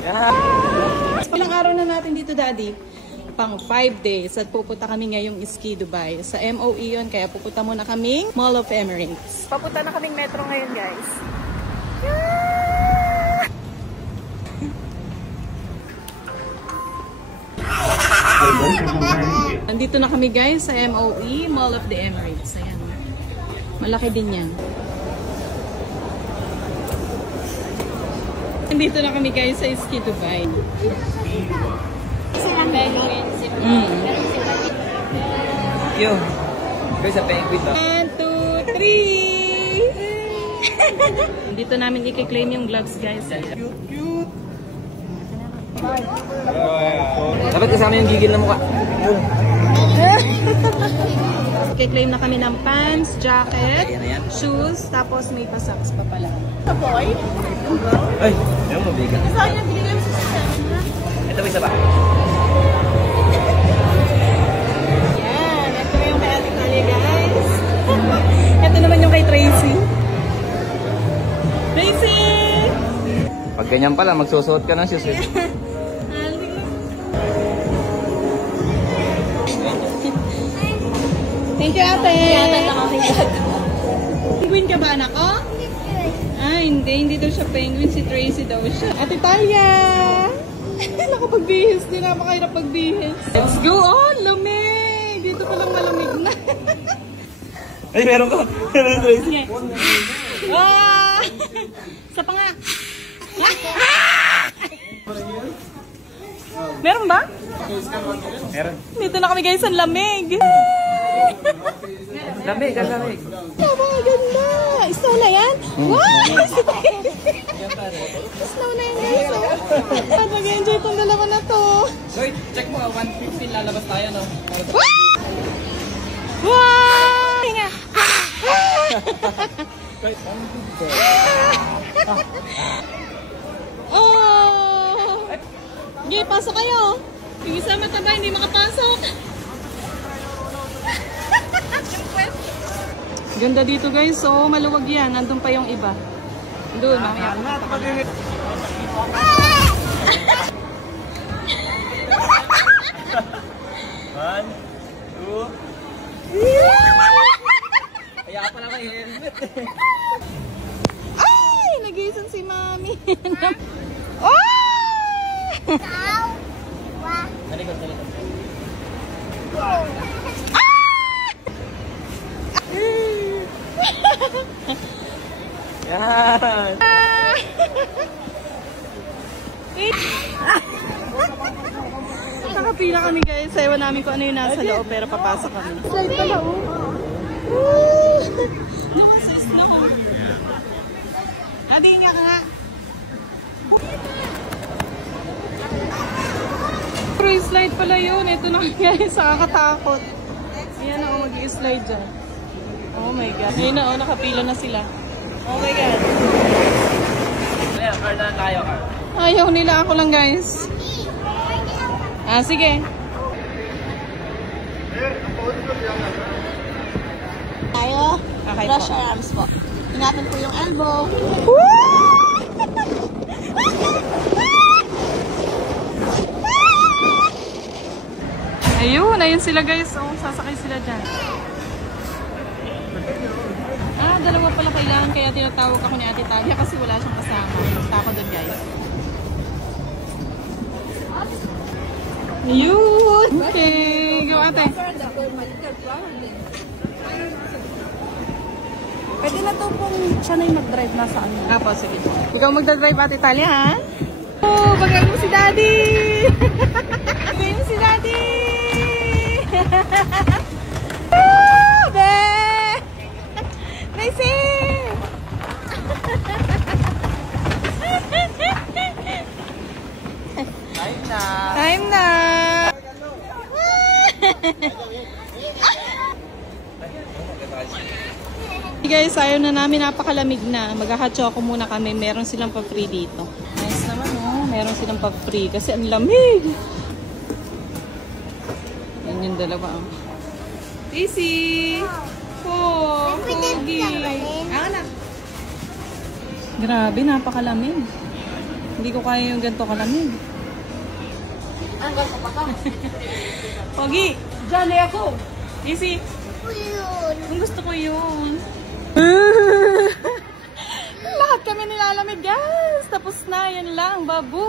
Yeah. Ilang araw na natin dito, Daddy? Pang 5 days at pupunta kami ngayong Ski Dubai. Sa MOE yun, kaya pupunta muna kaming Mall of Emirates. Papunta na kaming metro ngayon, guys. Nandito na kami, guys, sa MOE, Mall of the Emirates. Ayan. Malaki din yan. Nandito na kami, guys, sa Ski Dubai. Yo, there's a penguin though. 1, 2, 3. Dito namin i-claim yung gloves, guys. Cute. Dapat kasama yung gigil na mukha. I-claim na kami ng pants, jacket, shoes, tapos may pa-socks pa pala. Boy? Ay, yung mabigat. Saan yung binigay mo sa sasama? Ito isa ba? Yan, ito yung kay Ate Talia, guys. Ito naman yung kay Tracy. Tracy! Pag ganyan pala, magsusuot ka ng shoes. Thank you, Ate. Penguin ka ba, anak ko? Ah, hindi daw siya penguin. Si Tracy daw siya. Ate Talia! Nakapagbihis din. Napakahirap pagbihis. Let's go! Oh, lamig! Dito pa lang malamig na. Ay, meron ka. Meron, Tracy. Ah! Isa pa nga. Meron ba? Meron. Dito na kami, guys. Ang lamig. Lamig, ang lamig. Napakaganda. Snow na yan? Wow! Snow na yan, guys. At mag-enjoy itong dalawa na to. Wait, check mo. 1:15 lalabas tayo, no? Wow! Hinga. Oh! Okay, pasok kayo. Yung isa mataba, hindi makapasok. Ganda dito, guys. So, maluwag yan. Nandun pa yung iba. Doon, mamaya. 1, 2. Kaya pala may helmet. Ay! Nagising si Mami. Oh! Talikod, talikod. Yan! Nakapila kami, guys. Ewan namin kung ano yung nasa loob, pero papasok kami. Slide pala, oh. Yung assist na, oh. Adi nga ka nga. Slide pala yun. Ito na, guys. Nakakatakot. Ayan, oh, mag-i-slide dyan. Oh my God. Ayun na, oh. Nakapila na sila. Oh my God. Ayan, car na tayo, car. Ayaw nila, ako lang, guys. Ah, sige. Tayo. Okay Brush po. our arms po. Ingatan po yung elbow. Ayun sila, guys. Oh, sasakay sila dyan. Ah, dalawa pala kailangan, kaya tinatawag ako ni Ate Talia kasi wala siyang kasama. Basta ako doon, guys. Ayun! Okay, go, Ate. Pwede na to kung siya na yung mag-drive na sa ano. Apo, sige. Ikaw magdadrive, Ate Talia, ha? Oh, bagay mo si Daddy! Bagay mo si Daddy! Oh, be! Tracy! Time na! Time na! Guys, ayaw na namin, napakalamig na. Mag-hot choco muna kami. Meron silang pa-free dito. Nice naman, oh. Meron silang pa-free kasi ang lamig. Yan yung dalawa. Oh. Easy! Oh, pogi! Anak! Grabe, napakalamig. Hindi ko kaya yung ganito kalamig. Hanggang pa ka. Pogi! Diyan ako. Easy! Ang gusto ko yun. Lahat kami nilalamig, guys. Tapos na, yan lang. Babu!